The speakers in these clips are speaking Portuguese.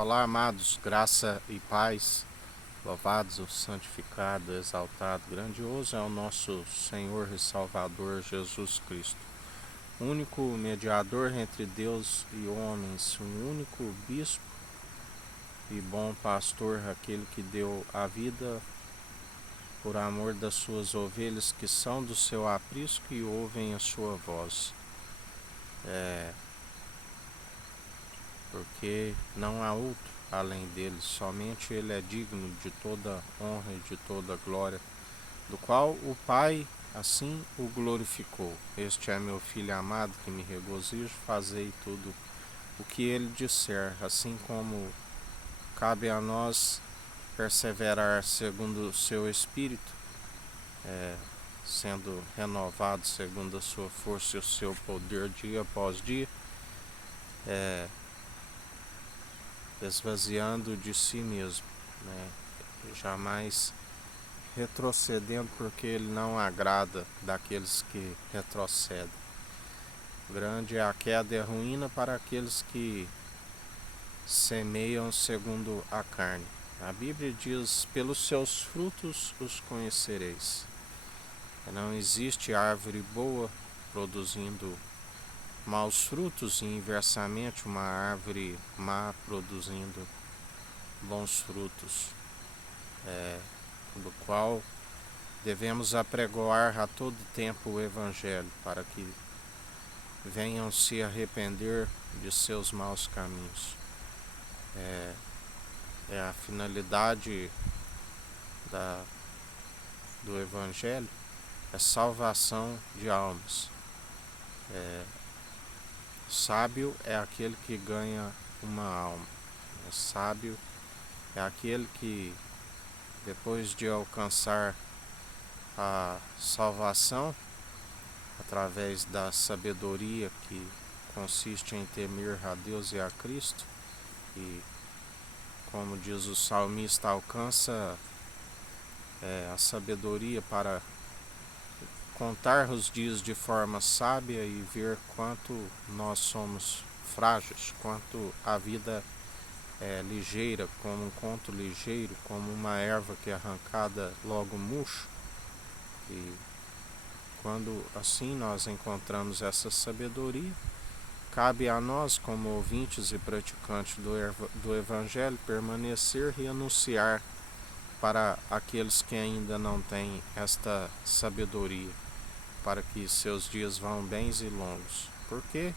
Olá, amados, graça e paz, louvados, santificado, exaltado, grandioso é o nosso Senhor e Salvador Jesus Cristo, único mediador entre Deus e homens, um único bispo e bom pastor, aquele que deu a vida por amor das suas ovelhas que são do seu aprisco e ouvem a sua voz. Porque não há outro além dele, somente ele é digno de toda honra e de toda glória, do qual o Pai assim o glorificou. Este é meu Filho amado, que me regozijo, fazei tudo o que ele disser, assim como cabe a nós perseverar segundo o seu Espírito, sendo renovado segundo a sua força e o seu poder dia após dia, esvaziando de si mesmo, jamais retrocedendo, porque ele não agrada daqueles que retrocedem. Grande é a queda e a ruína para aqueles que semeiam segundo a carne. A Bíblia diz: pelos seus frutos os conhecereis. Não existe árvore boa produzindo maus frutos e inversamente uma árvore má produzindo bons frutos, do qual devemos apregoar a todo tempo o Evangelho, para que venham se arrepender de seus maus caminhos. A finalidade do Evangelho é salvação de almas. Sábio é aquele que ganha uma alma. Sábio é aquele que, depois de alcançar a salvação através da sabedoria que consiste em temer a Deus e a Cristo, e como diz o salmista, alcança a sabedoria para contar os dias de forma sábia e ver quanto nós somos frágeis, quanto a vida é ligeira, como um conto ligeiro, como uma erva que é arrancada logo murcho. E quando assim nós encontramos essa sabedoria, cabe a nós, como ouvintes e praticantes do Evangelho, permanecer e anunciar para aqueles que ainda não têm esta sabedoria, para que seus dias vão bens e longos. Porque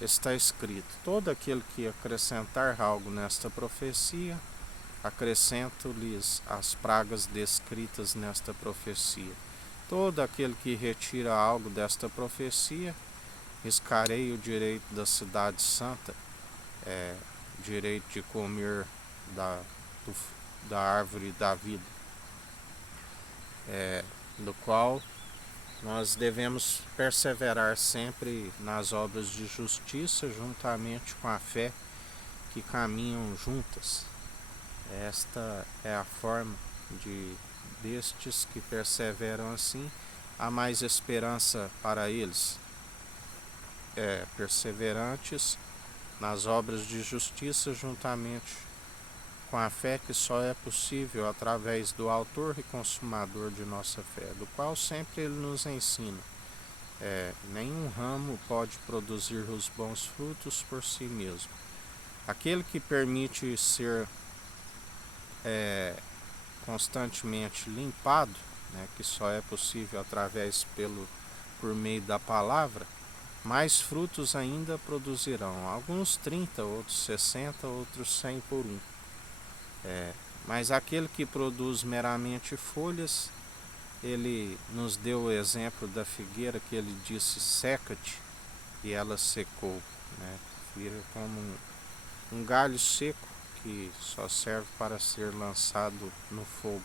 está escrito: todo aquele que acrescentar algo nesta profecia, acrescento-lhes as pragas descritas nesta profecia. Todo aquele que retira algo desta profecia, riscarei o direito da cidade santa, direito de comer da árvore da vida, do qual nós devemos perseverar sempre nas obras de justiça, juntamente com a fé, que caminham juntas. Esta é a forma destes que perseveram assim, há mais esperança para eles, perseverantes nas obras de justiça, juntamente com a fé, que só é possível através do autor e consumador de nossa fé, do qual sempre ele nos ensina. Nenhum ramo pode produzir os bons frutos por si mesmo. Aquele que permite ser constantemente limpado, que só é possível por meio da palavra, mais frutos ainda produzirão. Alguns 30, outros 60, outros 100 por um. Mas aquele que produz meramente folhas, ele nos deu o exemplo da figueira, que ele disse: seca-te, e ela secou. Vira como um galho seco que só serve para ser lançado no fogo,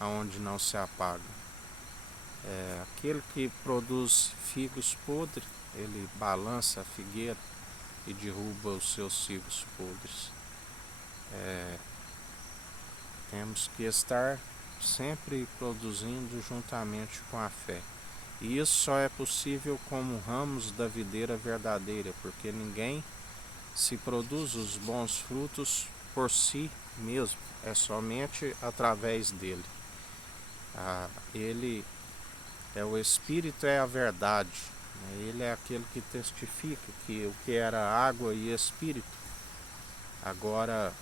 aonde não se apaga. Aquele que produz figos podres, ele balança a figueira e derruba os seus figos podres. Temos que estar sempre produzindo juntamente com a fé. E isso só é possível como ramos da videira verdadeira, porque ninguém se produz os bons frutos por si mesmo, é somente através dele. Ele é o Espírito, é a verdade, né? Ele é aquele que testifica que o que era água e Espírito, agora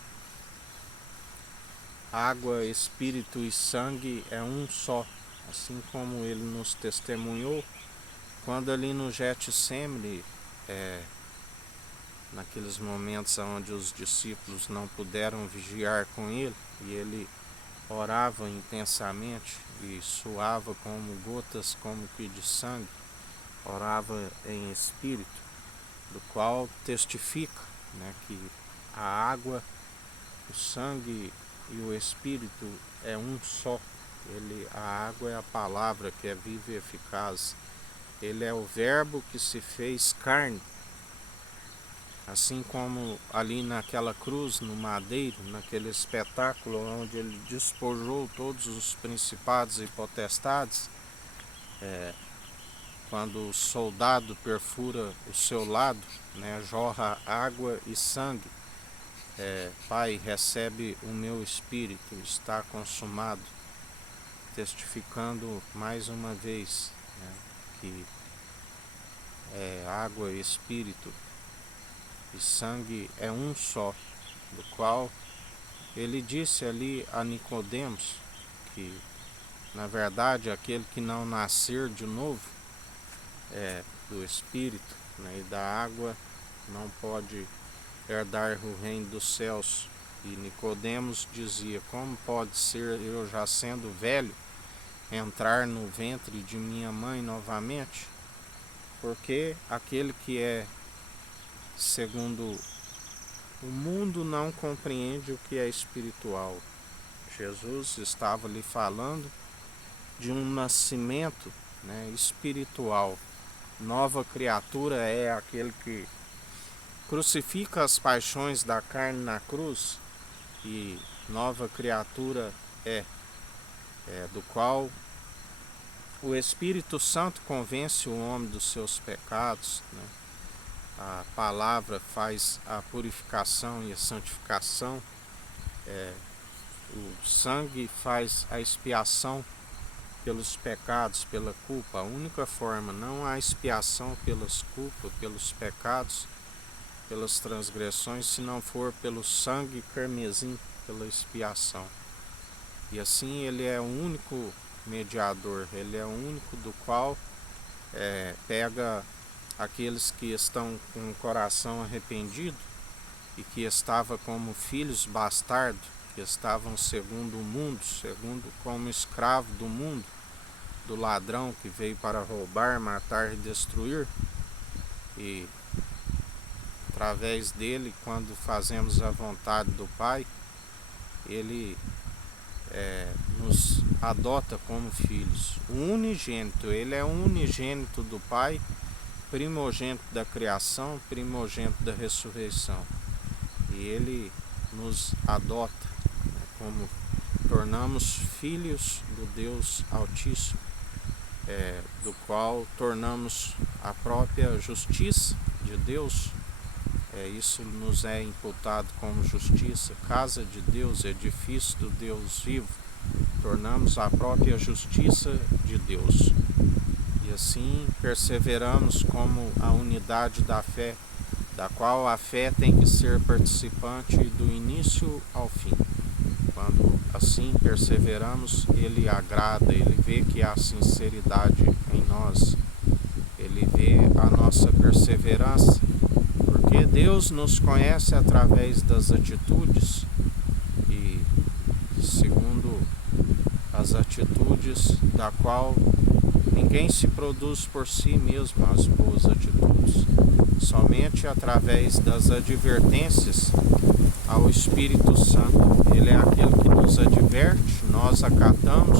água, Espírito e sangue é um só, assim como ele nos testemunhou quando ali no Getsemane, naqueles momentos onde os discípulos não puderam vigiar com ele, e ele orava intensamente e suava como gotas como que de sangue, orava em espírito, do qual testifica, né, que a água, o sangue e o espírito é um só. A água é a palavra que é viva e eficaz. Ele é o verbo que se fez carne. Assim como ali naquela cruz, no madeiro, naquele espetáculo onde ele despojou todos os principados e potestades, quando o soldado perfura o seu lado, né, jorra água e sangue, Pai, recebe o meu espírito, está consumado, testificando mais uma vez, né, que água e espírito e sangue é um só, do qual ele disse ali a Nicodemos que, na verdade, aquele que não nascer de novo do Espírito, né, e da água não pode herdar o reino dos céus. E Nicodemos dizia: como pode ser, eu já sendo velho, entrar no ventre de minha mãe novamente? Porque aquele que é segundo o mundo não compreende o que é espiritual. Jesus estava lhe falando de um nascimento, né, espiritual. Nova criatura é aquele que crucifica as paixões da carne na cruz, e nova criatura do qual o Espírito Santo convence o homem dos seus pecados, né? A palavra faz a purificação e a santificação, o sangue faz a expiação pelos pecados, pela culpa. A única forma, não há expiação pelas culpas, pelos pecados, pelas transgressões, se não for pelo sangue carmesim, pela expiação. E assim ele é o único mediador, ele é o único do qual pega aqueles que estão com o coração arrependido e que estavam como filhos bastardos, que estavam segundo o mundo, como escravo do mundo, do ladrão que veio para roubar, matar e destruir. E através dele, quando fazemos a vontade do Pai, ele nos adota como filhos. O unigênito, ele é o unigênito do Pai, primogênito da criação, primogênito da ressurreição. E ele nos adota, né, como tornamos filhos do Deus Altíssimo, do qual tornamos a própria justiça de Deus. Isso nos é imputado como justiça, casa de Deus, edifício do Deus vivo. Tornamos a própria justiça de Deus. E assim perseveramos como a unidade da fé, da qual a fé tem que ser participante do início ao fim. Quando assim perseveramos, ele agrada, ele vê que há sinceridade em nós, ele vê a nossa perseverança, porque Deus nos conhece através das atitudes, e segundo as atitudes da qual ninguém se produz por si mesmo as boas atitudes, somente através das advertências ao Espírito Santo. Ele é aquele que nos adverte, nós acatamos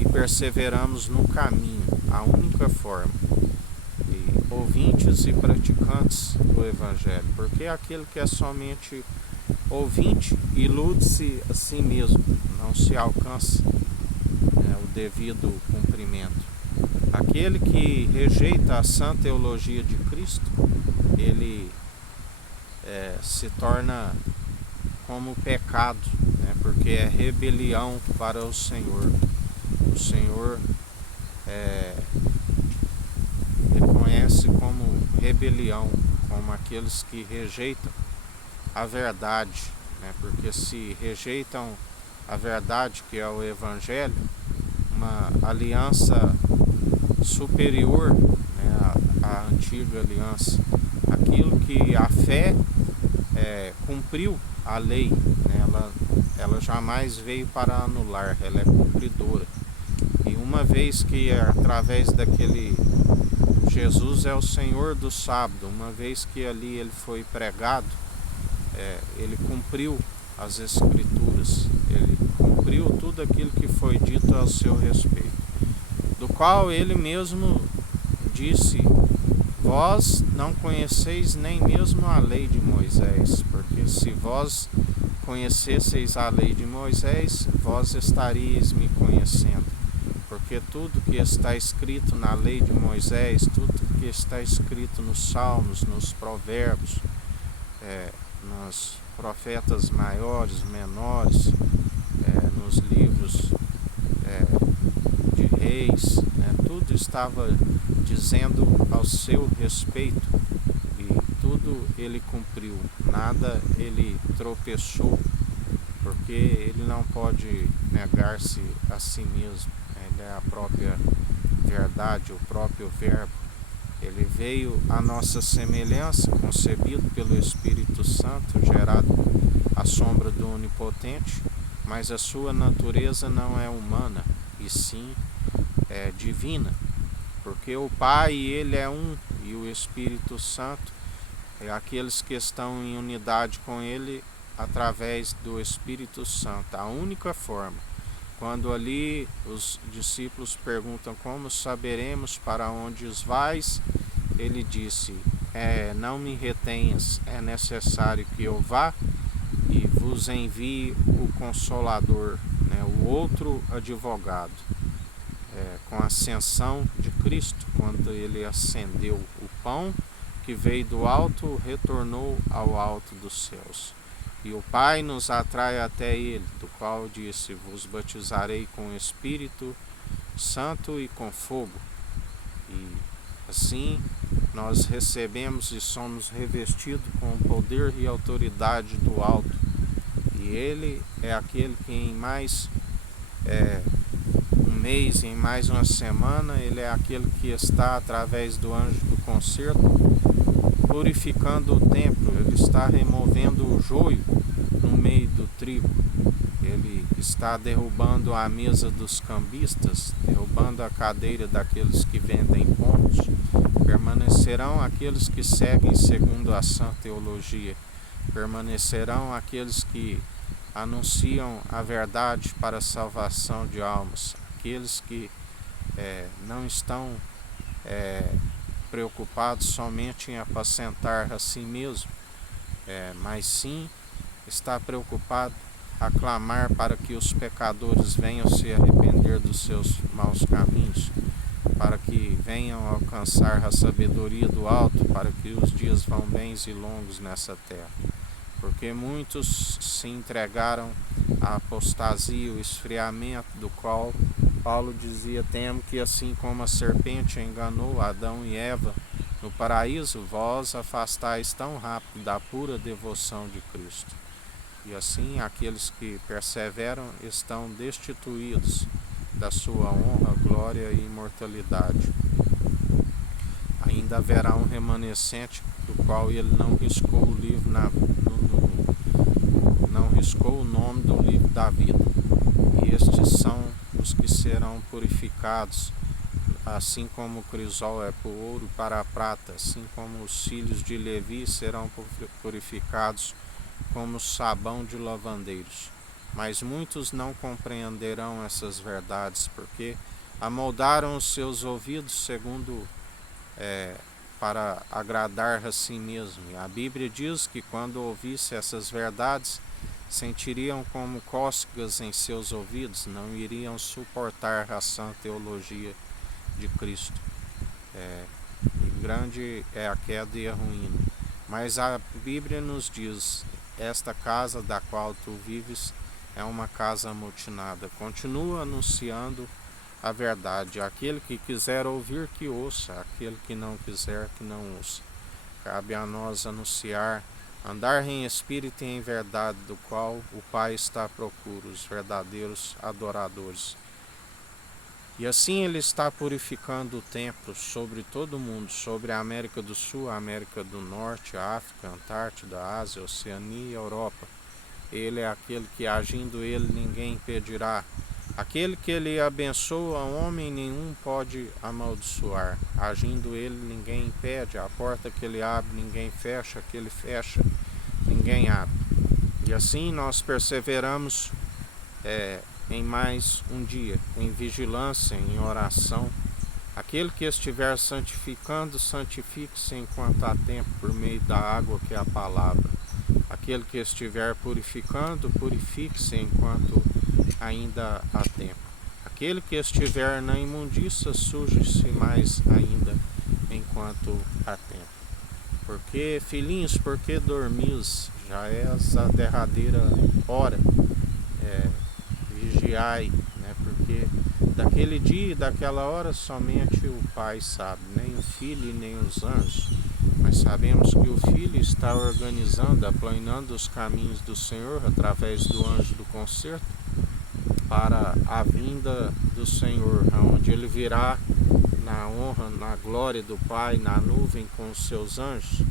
e perseveramos no caminho, a única forma. E ouvintes e praticantes do Evangelho, porque aquele que é somente ouvinte ilude-se a si mesmo, não se alcança o devido cumprimento. Aquele que rejeita a sã teologia de Cristo, ele se torna como pecado, né? Porque é rebelião para o Senhor. O Senhor reconhece como rebelião, como aqueles que rejeitam a verdade, né? Porque se rejeitam a verdade, que é o Evangelho, uma aliança superior, né, à antiga aliança, aquilo que a fé cumpriu a lei, né? Ela jamais veio para anular, ela é cumpridora. E uma vez que através daquele Jesus é o Senhor do sábado, uma vez que ali ele foi pregado, ele cumpriu as Escrituras, ele cumpriu tudo aquilo que foi dito ao seu respeito, do qual ele mesmo disse: vós não conheceis nem mesmo a lei de Moisés, porque se vós conhecesseis a lei de Moisés, vós estaríeis me conhecendo, porque tudo que está escrito na lei de Moisés, tudo que está escrito nos Salmos, nos Provérbios, nos profetas maiores, menores, nos livros de reis, né? Tudo estava dizendo ao seu respeito e tudo ele cumpriu, nada ele tropeçou, porque ele não pode negar-se a si mesmo, ele é a própria verdade, o próprio verbo. Ele veio à nossa semelhança, concebido pelo Espírito Santo, gerado à sombra do Onipotente, mas a sua natureza não é humana, e sim divina, porque o Pai ele é um e o Espírito Santo é aqueles que estão em unidade com ele através do Espírito Santo, a única forma. Quando ali os discípulos perguntam: como saberemos para onde vais? Ele disse: não me retenhas, é necessário que eu vá e vos envie o Consolador, né, o outro advogado. Com a ascensão de Cristo, quando ele ascendeu, o pão que veio do alto retornou ao alto dos céus. E o Pai nos atrai até ele, do qual disse: vos batizarei com o Espírito Santo e com fogo. E assim nós recebemos e somos revestidos com o poder e autoridade do alto. E ele é aquele que em mais um mês, em mais uma semana, ele é aquele que está através do anjo do concerto purificando o templo, ele está removendo o joio no meio do trigo, ele está derrubando a mesa dos cambistas, derrubando a cadeira daqueles que vendem pontos. Permanecerão aqueles que seguem segundo a sã teologia, permanecerão aqueles que anunciam a verdade para a salvação de almas, aqueles que não estão preocupados somente em apacentar a si mesmo, mas sim está preocupado a clamar para que os pecadores venham se arrepender dos seus maus caminhos, para que venham alcançar a sabedoria do alto, para que os dias vão bens e longos nessa terra. Porque muitos se entregaram à apostasia, o esfriamento, do qual Paulo dizia: temo que assim como a serpente enganou Adão e Eva no paraíso, vós afastais tão rápido da pura devoção de Cristo. E assim aqueles que perseveram estão destituídos da sua honra, glória e imortalidade. Ainda haverá um remanescente do qual ele não riscou o livro não riscou o nome do livro da vida. E estes são os que serão purificados, assim como o crisol é para o ouro e para a prata, assim como os filhos de Levi serão purificados como sabão de lavandeiros. Mas muitos não compreenderão essas verdades, porque amoldaram os seus ouvidos segundo para agradar a si mesmo. E a Bíblia diz que quando ouvisse essas verdades, sentiriam como cócegas em seus ouvidos, não iriam suportar a sã teologia de Cristo. E grande é a queda e a ruína. Mas a Bíblia nos diz: esta casa da qual tu vives é uma casa amotinada. Continua anunciando a verdade. Aquele que quiser ouvir, que ouça. Aquele que não quiser, que não ouça. Cabe a nós anunciar, andar em espírito e em verdade, do qual o Pai está à procura, os verdadeiros adoradores. E assim ele está purificando o templo sobre todo o mundo, sobre a América do Sul, a América do Norte, a África, a Antártida, a Ásia, a Oceania e a Europa. Ele é aquele que, agindo ele, ninguém impedirá. Aquele que ele abençoa, homem nenhum pode amaldiçoar. Agindo ele, ninguém impede. A porta que ele abre, ninguém fecha. A que ele fecha, ninguém abre. E assim nós perseveramos em mais um dia, em vigilância, em oração. Aquele que estiver santificando, santifique-se enquanto há tempo, por meio da água que é a palavra. Aquele que estiver purificando, purifique-se enquanto ainda há tempo. Aquele que estiver na imundícia, suje-se mais ainda enquanto há tempo. Porque, filhinhos, porque dormis? Já é a derradeira hora. Vigiai, né? Porque daquele dia e daquela hora somente o Pai sabe, nem o Filho e nem os anjos. Mas sabemos que o Filho está organizando, aplanando os caminhos do Senhor através do anjo do concerto para a vinda do Senhor, onde ele virá na honra, na glória do Pai, na nuvem com os seus anjos.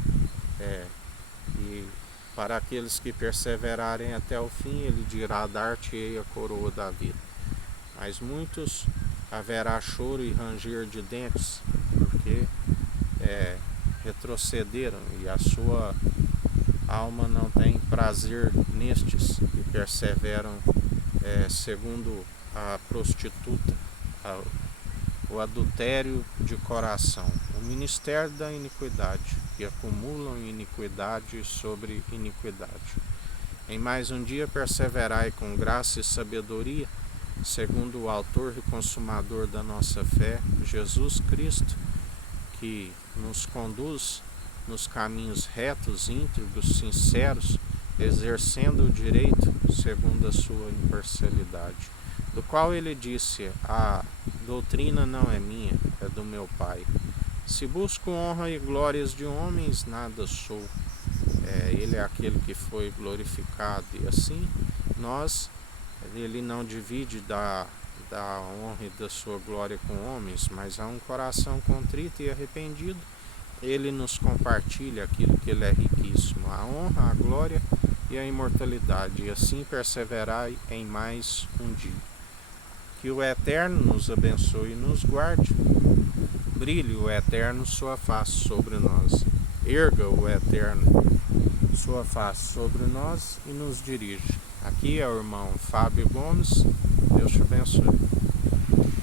E para aqueles que perseverarem até o fim, ele dirá: dar-te-ei a coroa da vida. Mas muitos haverá choro e ranger de dentes, porque retrocederam e a sua alma não tem prazer nestes que perseveram segundo a prostituta, o adultério de coração, o ministério da iniquidade, que acumulam iniquidade sobre iniquidade. Em mais um dia perseverai com graça e sabedoria, segundo o autor e consumador da nossa fé, Jesus Cristo, que nos conduz nos caminhos retos, íntegros, sinceros, exercendo o direito segundo a sua imparcialidade, do qual ele disse: a doutrina não é minha, é do meu Pai. Se busco honra e glórias de homens, nada sou. Ele é aquele que foi glorificado, e assim ele não divide da honra e da sua glória com homens, mas há um coração contrito e arrependido, ele nos compartilha aquilo que ele é riquíssimo, a honra, a glória e a imortalidade, e assim perseverai em mais um dia. Que o Eterno nos abençoe e nos guarde. Brilhe o Eterno sua face sobre nós. Erga o Eterno sua face sobre nós e nos dirige. Aqui é o irmão Fábio Gomes. Deus te abençoe.